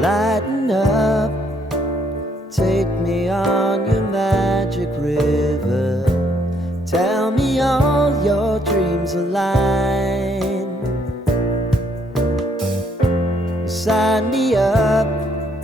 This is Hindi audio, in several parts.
Lighten up, take me on your magic river. Tell me all your dreams align. Sign me up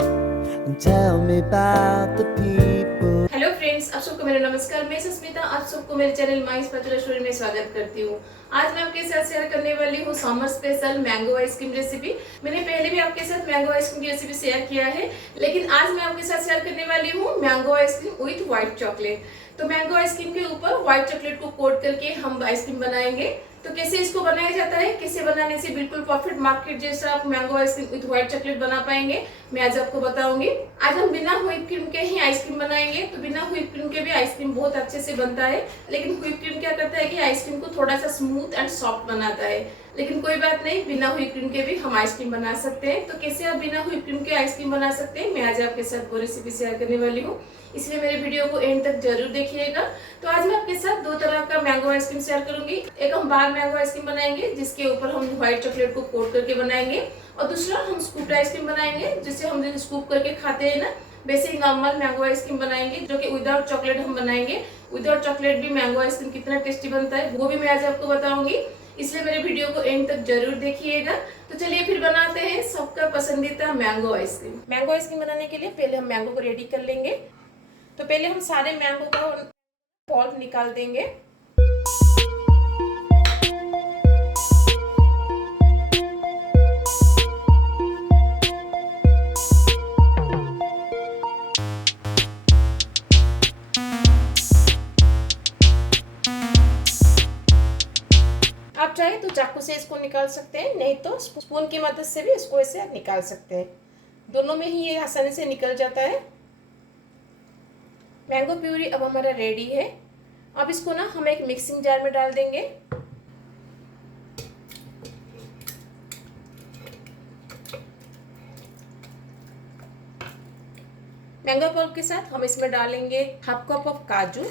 and tell me about the people. Hello friends, आप सबको मेरा नमस्कार। मैं सुस्मिता आप सबको मेरे चैनल माई स्पेशल स्टोरी में स्वागत करती हूँ। आज मैं आपके साथ शेयर करने वाली हूँ summer special mango ice cream recipe. मैंने पहले भी आपके साथ मैंगो आइसक्रीम की रेसिपी शेयर किया है, लेकिन आज मैं आपके साथ शेयर करने वाली हूँ mango ice cream with white chocolate. तो मैंगो आइसक्रीम के ऊपर व्हाइट चॉकलेट को कोट करके हम आइसक्रीम बनाएंगे। तो कैसे इसको बनाया जाता है, कैसे बनाने से बिल्कुल परफेक्ट मार्केट जैसा आप mango ice cream with white chocolate बना पाएंगे, मैं आज आपको बताऊंगी। आज हम बिना व्हिप क्रीम के ही आइसक्रीम बनाएंगे। तो बिना व्हिप क्रीम के भी आइसक्रीम बहुत अच्छे से बनता है, लेकिन व्हिप क्रीम क्या करता है कि आइसक्रीम को थोड़ा सा स्मूथ एंड सॉफ्ट बनाता है। लेकिन कोई बात नहीं, बिना व्हिप क्रीम के भी हम आइसक्रीम बना सकते हैं। तो कैसे आप बिना व्हिप क्रीम के आइसक्रीम बना सकते हैं, मैं आज आपके साथ वो रेसिपी शेयर करने वाली हूँ, इसलिए मेरे वीडियो को एंड तक जरूर देखिएगा। तो आज मैं आपके साथ दो तरह का मैंगो आइसक्रीम शेयर करूंगी। एक हम बार मैंगो आइसक्रीम बनाएंगे जिसके ऊपर हम व्हाइट चॉकलेट को कोट करके बनाएंगे, और दूसरा हम स्कूप्ड आइसक्रीम बनाएंगे जिससे हम जो स्कूप करके खाते हैं ना, वैसे ही नॉर्मल मैंगो आइसक्रीम बनाएंगे जो कि विदाउट चॉकलेट हम बनाएंगे। विदाउट चॉकलेट भी मैंगो आइसक्रीम कितना टेस्टी बनता है वो भी मैं आज आपको बताऊंगी, इसलिए मेरे वीडियो को एंड तक जरूर देखिएगा। तो चलिए फिर बनाते हैं सबका पसंदीदा मैंगो आइसक्रीम। मैंगो आइसक्रीम बनाने के लिए पहले हम मैंगो को रेडी कर लेंगे। तो पहले हम सारे मैंगो का पल्प निकाल देंगे। आप चाहे तो चाकू से इसको निकाल सकते हैं, नहीं तो स्पून की मदद से भी इसको ऐसे निकाल सकते हैं। दोनों में ही ये आसानी से निकल जाता है। मैंगो प्यूरी अब हमारा रेडी है। अब इसको ना हम एक मिक्सिंग जार में डाल देंगे। मैंगो पल्प के साथ हम इसमें डालेंगे हाफ कप ऑफ काजू।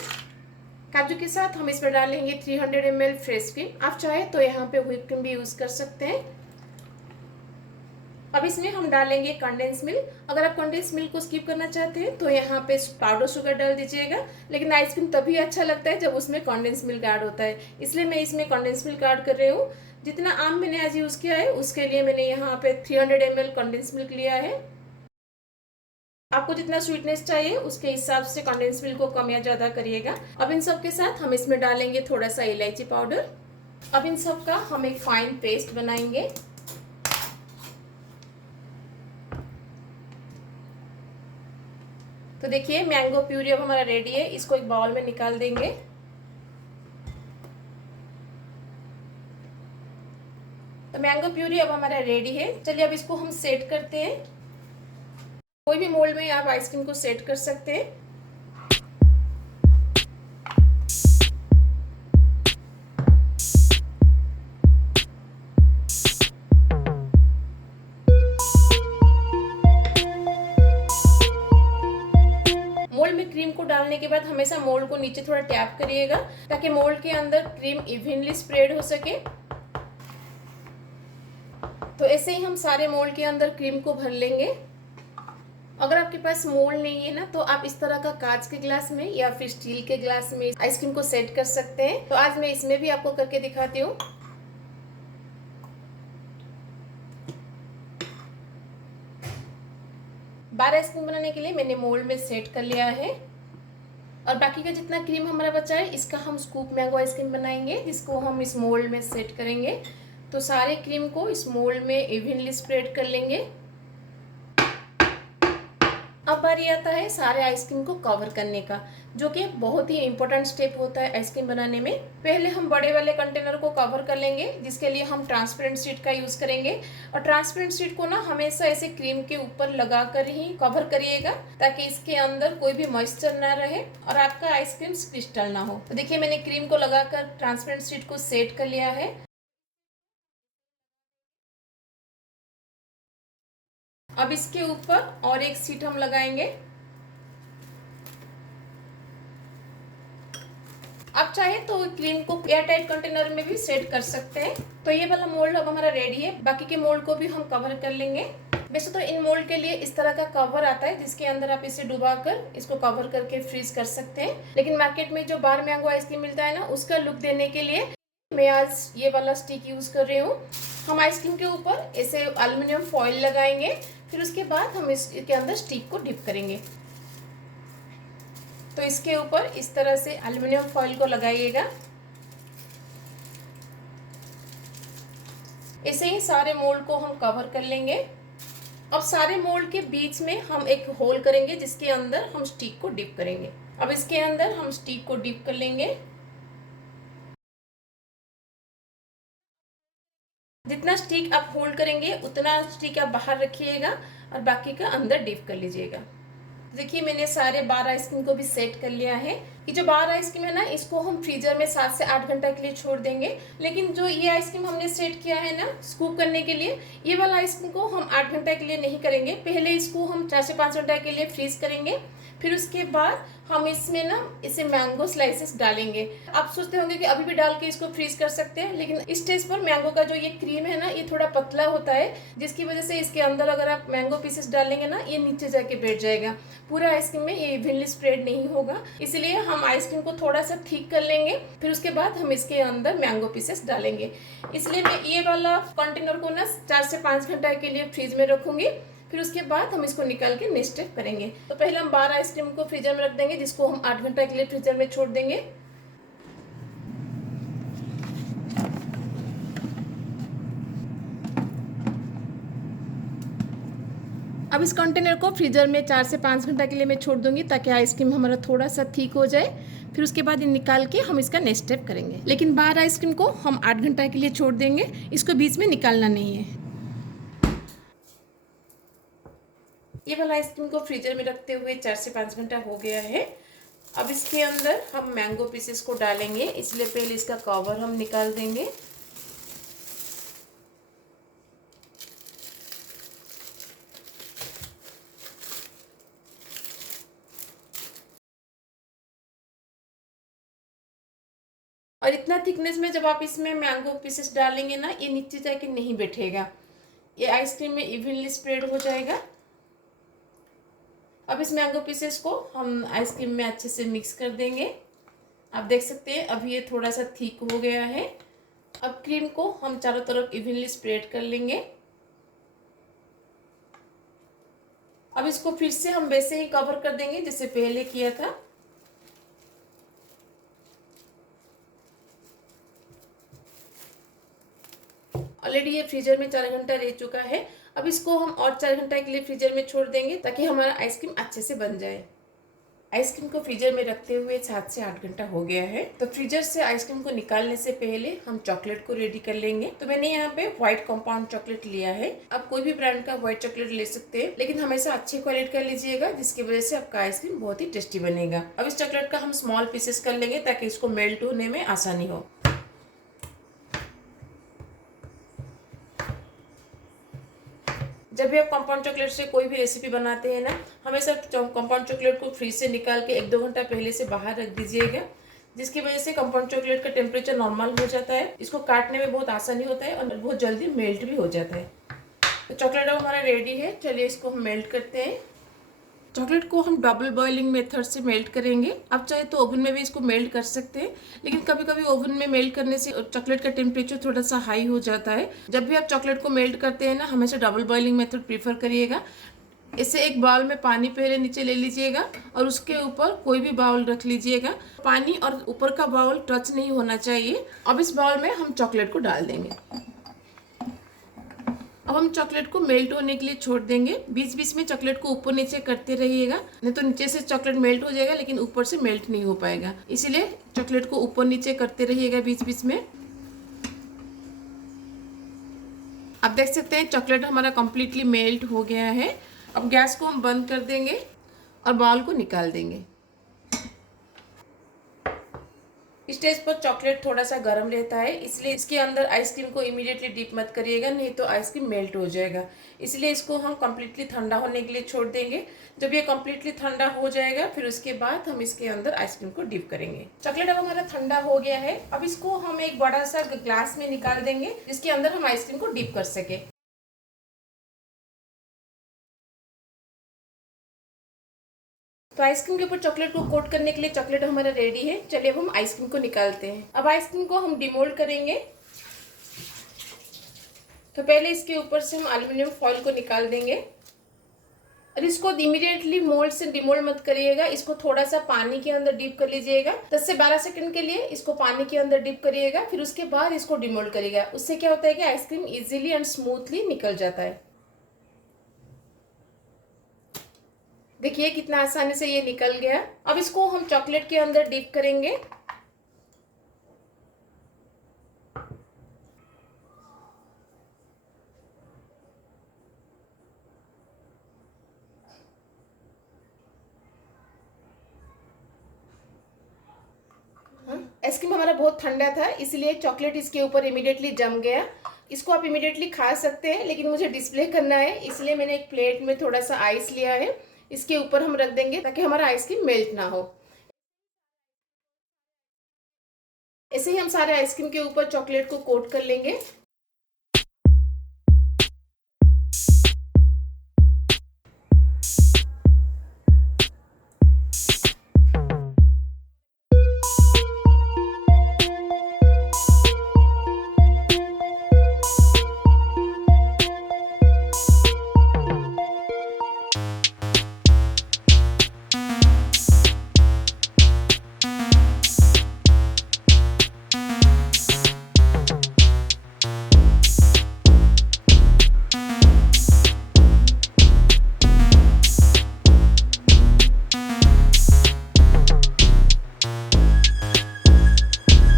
काजू के साथ हम इसमें डालेंगे 300 ml फ्रेश क्रीम। आप चाहे तो यहाँ पे व्हिप क्रीम भी यूज कर सकते हैं। अब इसमें हम डालेंगे कंडेंस मिल्क। अगर आप कंडेंस मिल्क को स्किप करना चाहते हैं तो यहाँ पे पाउडर शुगर डाल दीजिएगा, लेकिन आइसक्रीम तभी अच्छा लगता है जब उसमें कंडेंस मिल्क ऐड होता है, इसलिए मैं इसमें कंडेंस मिल्क ऐड कर रही हूँ। जितना आम मैंने आज यूज़ किया है उसके लिए मैंने यहाँ पे 300 ml कंडेंस मिल्क लिया है। आपको जितना स्वीटनेस चाहिए उसके हिसाब से कंडेंस मिल्क को कम या ज़्यादा करिएगा। अब इन सब के साथ हम इसमें डालेंगे थोड़ा सा इलायची पाउडर। अब इन सब का हम एक फाइन पेस्ट बनाएंगे। तो देखिए मैंगो प्यूरी अब हमारा रेडी है, इसको एक बाउल में निकाल देंगे। तो मैंगो प्यूरी अब हमारा रेडी है। चलिए अब इसको हम सेट करते हैं। कोई भी मोल्ड में आप आइसक्रीम को सेट कर सकते हैं। मोल्ड में क्रीम को डालने के बाद हमेशा मोल्ड को नीचे थोड़ा टैप करिएगा ताकि मोल्ड के अंदर क्रीम इवनली स्प्रेड हो सके। तो ऐसे ही हम सारे मोल्ड के अंदर क्रीम को भर लेंगे। अगर आपके पास मोल्ड नहीं है ना, तो आप इस तरह का कांच के ग्लास में या फिर स्टील के ग्लास में आइसक्रीम को सेट कर सकते हैं। तो आज मैं इसमें भी आपको करके दिखाती हूँ। बार आइसक्रीम बनाने के लिए मैंने मोल्ड में सेट कर लिया है, और बाकी का जितना क्रीम हमारा बचा है इसका हम स्कूप मैंगो आइसक्रीम बनाएंगे जिसको हम इस मोल्ड में सेट करेंगे। तो सारे क्रीम को इस मोल्ड में इवनली स्प्रेड कर लेंगे। अब बारी आता है सारे आइसक्रीम को कवर करने का, जो कि बहुत ही इंपॉर्टेंट स्टेप होता है आइसक्रीम बनाने में। पहले हम बड़े वाले कंटेनर को कवर कर लेंगे, जिसके लिए हम ट्रांसपेरेंट शीट का यूज़ करेंगे। और ट्रांसपेरेंट शीट को ना हमेशा ऐसे क्रीम के ऊपर लगाकर ही कवर करिएगा ताकि इसके अंदर कोई भी मॉइस्चर ना रहे और आपका आइसक्रीम क्रिस्टल ना हो। तो देखिए मैंने क्रीम को लगाकर ट्रांसपेरेंट शीट को सेट कर लिया है। अब इसके ऊपर और एक शीट हम लगाएंगे। आप चाहे तो क्रीम को एयर टाइट कंटेनर में भी सेट कर सकते हैं। तो ये वाला मोल्ड अब हमारा रेडी है, बाकी के मोल्ड को भी हम कवर कर लेंगे। वैसे तो इन मोल्ड के लिए इस तरह का कवर आता है जिसके अंदर आप इसे डुबाकर इसको कवर करके फ्रीज कर सकते हैं, लेकिन मार्केट में जो बार मैंगो आइसक्रीम मिलता है ना, उसका लुक देने के लिए मैं आज ये वाला स्टिक यूज़ कर रही हूँ। हम आइसक्रीम के ऊपर ऐसे एल्युमिनियम फॉइल लगाएंगे, फिर उसके बाद हम इसके अंदर स्टिक को डिप करेंगे। तो इसके ऊपर इस तरह से एल्युमिनियम फॉइल को लगाइएगा। ऐसे ही सारे मोल्ड को हम कवर कर लेंगे। अब सारे मोल्ड के बीच में हम एक होल करेंगे जिसके अंदर हम स्टिक को डिप करेंगे। अब इसके अंदर हम स्टिक को डिप कर लेंगे। जितना स्टिक आप होल्ड करेंगे उतना स्टिक आप बाहर रखिएगा और बाकी का अंदर डिप कर लीजिएगा। देखिए मैंने सारे बार आइसक्रीम को भी सेट कर लिया है। ये जो बार आइसक्रीम है ना, इसको हम फ्रीजर में 7 से 8 घंटा के लिए छोड़ देंगे, लेकिन जो ये आइसक्रीम हमने सेट किया है ना स्कूप करने के लिए, ये वाला आइसक्रीम को हम 8 घंटा के लिए नहीं करेंगे। पहले इसको हम 4 से 5 घंटा के लिए फ्रीज करेंगे, फिर उसके बाद हम इसमें ना इसे मैंगो स्लाइसेस डालेंगे। आप सोचते होंगे कि अभी भी डाल के इसको फ्रीज कर सकते हैं, लेकिन इस स्टेज पर मैंगो का जो ये क्रीम है ना, ये थोड़ा पतला होता है, जिसकी वजह से इसके अंदर अगर आप मैंगो पीसेस डालेंगे ना, ये नीचे जाके बैठ जाएगा। पूरा आइसक्रीम में ये इवनली स्प्रेड नहीं होगा, इसलिए हम आइसक्रीम को थोड़ा सा ठीक कर लेंगे, फिर उसके बाद हम इसके अंदर मैंगो पीसेस डालेंगे। इसलिए मैं ये वाला कंटेनर को ना 4 से 5 घंटा के लिए फ्रीज में रखूंगी, फिर उसके बाद हम इसको निकाल के नेक्स्ट स्टेप करेंगे। तो पहले हम बार आइसक्रीम को फ्रीजर में रख देंगे, जिसको हम 8 घंटा के लिए फ्रीजर में छोड़ देंगे। अब इस कंटेनर को फ्रीजर में 4 से 5 घंटा के लिए मैं छोड़ दूंगी, ताकि आइसक्रीम हमारा थोड़ा सा ठीक हो जाए। फिर उसके बाद ये निकाल के हम इसका नेक्स्ट स्टेप करेंगे। लेकिन बार आइसक्रीम को हम 8 घंटा के लिए छोड़ देंगे, इसको बीच में निकालना नहीं है। ये वाला आइसक्रीम को फ्रीजर में रखते हुए 4 से 5 घंटा हो गया है। अब इसके अंदर हम मैंगो पीसेस को डालेंगे, इसलिए पहले इसका कवर हम निकाल देंगे। और इतना थिकनेस में जब आप इसमें मैंगो पीसेस डालेंगे ना, ये नीचे जाके नहीं बैठेगा, ये आइसक्रीम में इवनली स्प्रेड हो जाएगा। अब इस मैंगो पीसेस को हम आइसक्रीम में अच्छे से मिक्स कर देंगे। आप देख सकते हैं अभी ये थोड़ा सा थिक हो गया है। अब क्रीम को हम चारों तरफ इवनली स्प्रेड कर लेंगे। अब इसको फिर से हम वैसे ही कवर कर देंगे जैसे पहले किया था। ऑलरेडी ये फ्रीजर में 4 घंटा रह चुका है। अब इसको हम और 4 घंटा के लिए फ्रीजर में छोड़ देंगे, ताकि हमारा आइसक्रीम अच्छे से बन जाए। आइसक्रीम को फ्रीजर में रखते हुए 7 से 8 घंटा हो गया है। तो फ्रीजर से आइसक्रीम को निकालने से पहले हम चॉकलेट को रेडी कर लेंगे। तो मैंने यहाँ पे व्हाइट कंपाउंड चॉकलेट लिया है। आप कोई भी ब्रांड का व्हाइट चॉकलेट ले सकते हैं, लेकिन हमेशा अच्छी क्वालिटी का लीजिएगा, जिसकी वजह से आपका आइसक्रीम बहुत ही टेस्टी बनेगा। अब इस चॉकलेट का हम स्मॉल पीसेस कर लेंगे, ताकि इसको मेल्ट होने में आसानी हो। जब भी आप कंपाउंड चॉकलेट से कोई भी रेसिपी बनाते हैं ना, हमेशा कंपाउंड चॉकलेट को फ्रीज से निकाल के 1-2 घंटा पहले से बाहर रख दीजिएगा, जिसकी वजह से कंपाउंड चॉकलेट का टेम्परेचर नॉर्मल हो जाता है। इसको काटने में बहुत आसानी होता है और बहुत जल्दी मेल्ट भी हो जाता है। तो चॉकलेट अब हमारा रेडी है, चलिए इसको हम मेल्ट करते हैं। चॉकलेट को हम डबल बॉइलिंग मेथड से मेल्ट करेंगे। आप चाहे तो ओवन में भी इसको मेल्ट कर सकते हैं, लेकिन कभी कभी ओवन में मेल्ट करने से चॉकलेट का टेम्परेचर थोड़ा सा हाई हो जाता है। जब भी आप चॉकलेट को मेल्ट करते हैं ना, हमेशा डबल बॉइलिंग मेथड प्रीफर करिएगा। इसे एक बाउल में पानी पहले नीचे ले लीजिएगा और उसके ऊपर कोई भी बाउल रख लीजिएगा। पानी और ऊपर का बाउल टच नहीं होना चाहिए। अब इस बाउल में हम चॉकलेट को डाल देंगे। अब हम चॉकलेट को मेल्ट होने के लिए छोड़ देंगे। बीच बीच में चॉकलेट को ऊपर नीचे करते रहिएगा, नहीं तो नीचे से चॉकलेट मेल्ट हो जाएगा, लेकिन ऊपर से मेल्ट नहीं हो पाएगा। इसीलिए चॉकलेट को ऊपर नीचे करते रहिएगा बीच बीच में। आप देख सकते हैं चॉकलेट हमारा कम्प्लीटली मेल्ट हो गया है। अब गैस को हम बंद कर देंगे और बाउल को निकाल देंगे। स्टेज पर चॉकलेट थोड़ा सा गर्म रहता है, इसलिए इसके अंदर आइसक्रीम को इमीडिएटली डिप मत करिएगा, नहीं तो आइसक्रीम मेल्ट हो जाएगा। इसलिए इसको हम कम्प्लीटली ठंडा होने के लिए छोड़ देंगे। जब ये कम्प्लीटली ठंडा हो जाएगा, फिर उसके बाद हम इसके अंदर आइसक्रीम को डिप करेंगे। चॉकलेट अब हमारा ठंडा हो गया है। अब इसको हम एक बड़ा सा ग्लास में निकाल देंगे, जिसके अंदर हम आइसक्रीम को डिप कर सके। तो आइसक्रीम के ऊपर चॉकलेट को कोट करने के लिए चॉकलेट हमारा रेडी है। चलिए अब हम आइसक्रीम को निकालते हैं। अब आइसक्रीम को हम डिमोल्ड करेंगे। तो पहले इसके ऊपर से हम एल्युमिनियम फॉइल को निकाल देंगे और इसको इमीडिएटली मोल्ड से डिमोल्ड मत करिएगा। इसको थोड़ा सा पानी के अंदर डिप कर लीजिएगा। 10 से 12 सेकंड के लिए इसको पानी के अंदर डिप करिएगा, फिर उसके बाद इसको डिमोल्ड करिएगा। उससे क्या होता है कि आइसक्रीम इजीली एंड स्मूथली निकल जाता है। देखिए कितना आसानी से ये निकल गया। अब इसको हम चॉकलेट के अंदर डिप करेंगे। आइसक्रीम हमारा बहुत ठंडा था, इसलिए चॉकलेट इसके ऊपर इमीडिएटली जम गया। इसको आप इमीडिएटली खा सकते हैं, लेकिन मुझे डिस्प्ले करना है इसलिए मैंने एक प्लेट में थोड़ा सा आइस लिया है। इसके ऊपर हम रख देंगे ताकि हमारा आइसक्रीम मेल्ट ना हो। ऐसे ही हम सारे आइसक्रीम के ऊपर चॉकलेट को कोट कर लेंगे।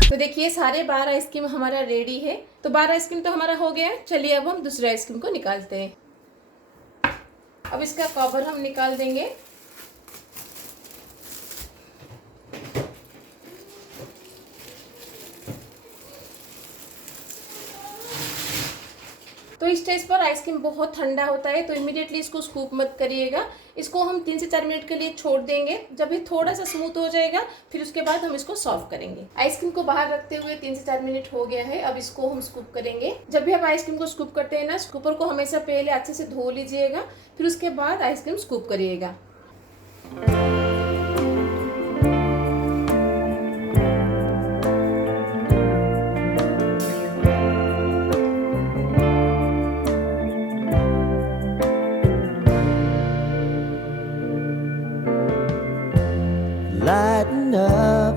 तो देखिए सारे 12 आइसक्रीम हमारा रेडी है। तो 12 आइसक्रीम तो हमारा हो गया। चलिए अब हम दूसरे आइसक्रीम को निकालते हैं। अब इसका कवर हम निकाल देंगे। तो इस स्टेज पर आइसक्रीम बहुत ठंडा होता है, तो इमीडिएटली इसको स्कूप मत करिएगा। इसको हम 3 से 4 मिनट के लिए छोड़ देंगे। जब ये थोड़ा सा स्मूथ हो जाएगा फिर उसके बाद हम इसको सर्व करेंगे। आइसक्रीम को बाहर रखते हुए 3 से 4 मिनट हो गया है। अब इसको हम स्कूप करेंगे। जब भी आप आइसक्रीम को स्कूप करते हैं ना, स्कूपर को हमेशा पहले अच्छे से धो लीजिएगा, फिर उसके बाद आइसक्रीम स्कूप करिएगा। Lighten up,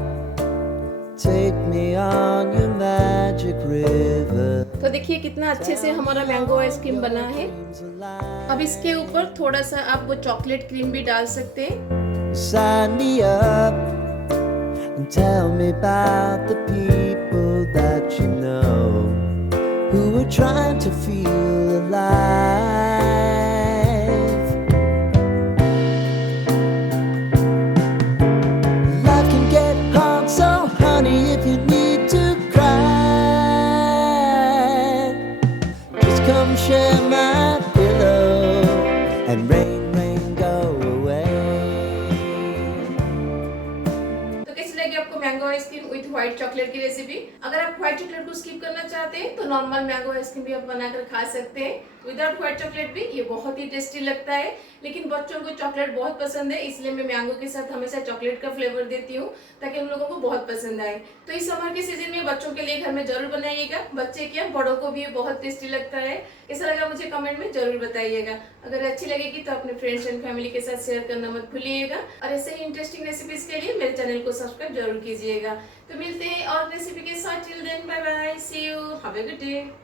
take me on your magic river. तो देखिए कितना अच्छे से हमारा मैंगो आइसक्रीम बना है। अब इसके ऊपर थोड़ा सा आप वो चॉकलेट क्रीम भी डाल सकते हैं। Sign me up and tell me about the people that you know who are trying to feel alive. Life can get hard, so honey, if you need to cry, just come share my pillow and rain, rain, go away. तो कैसी लगी आपको mango ice cream with white chocolate की रेसिपी? अगर आप व्हाइट चॉकलेट को स्किप करना चाहते हैं तो नॉर्मल मैंगो आइसक्रीम भी आप बनाकर खा सकते हैं विदाउट व्हाइट चॉकलेट भी। ये बहुत ही टेस्टी लगता है, लेकिन बच्चों को चॉकलेट बहुत पसंद है, इसलिए मैं मैंगो के साथ हमेशा चॉकलेट का फ्लेवर देती हूँ ताकि उन लोगों को बहुत पसंद आए। तो इस समर के सीजन में बच्चों के लिए घर में जरूर बनाइएगा। बच्चे क्या बड़ों को भी बहुत टेस्टी लगता है। कैसा लगा मुझे कमेंट में जरूर बताइएगा। अगर अच्छी लगेगी तो अपने फ्रेंड्स एंड फैमिली के साथ शेयर करना मत भूलिएगा, और ऐसे ही इंटरेस्टिंग रेसिपीज के लिए मेरे चैनल को सब्सक्राइब जरूर कीजिएगा। तो मिलते हैं और रेसिपी के साथ। Till then bye bye, see you, have a good day.